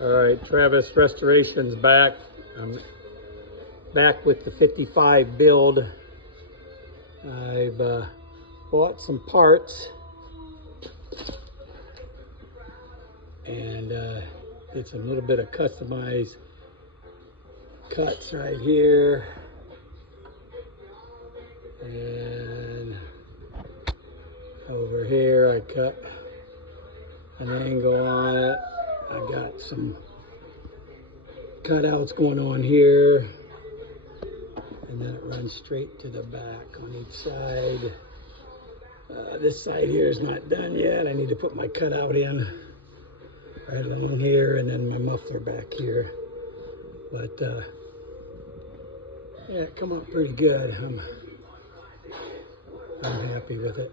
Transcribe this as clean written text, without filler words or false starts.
All right, Travis Restoration's back. I'm back with the 55 build. I've bought some parts and did some little bit of customized cuts right here. And over here I cut an angle on it. I got some cutouts going on here, and then it runs straight to the back on each side. This side here is not done yet. I need to put my cutout in right along here, and then my muffler back here. But yeah, it come up pretty good. I'm happy with it.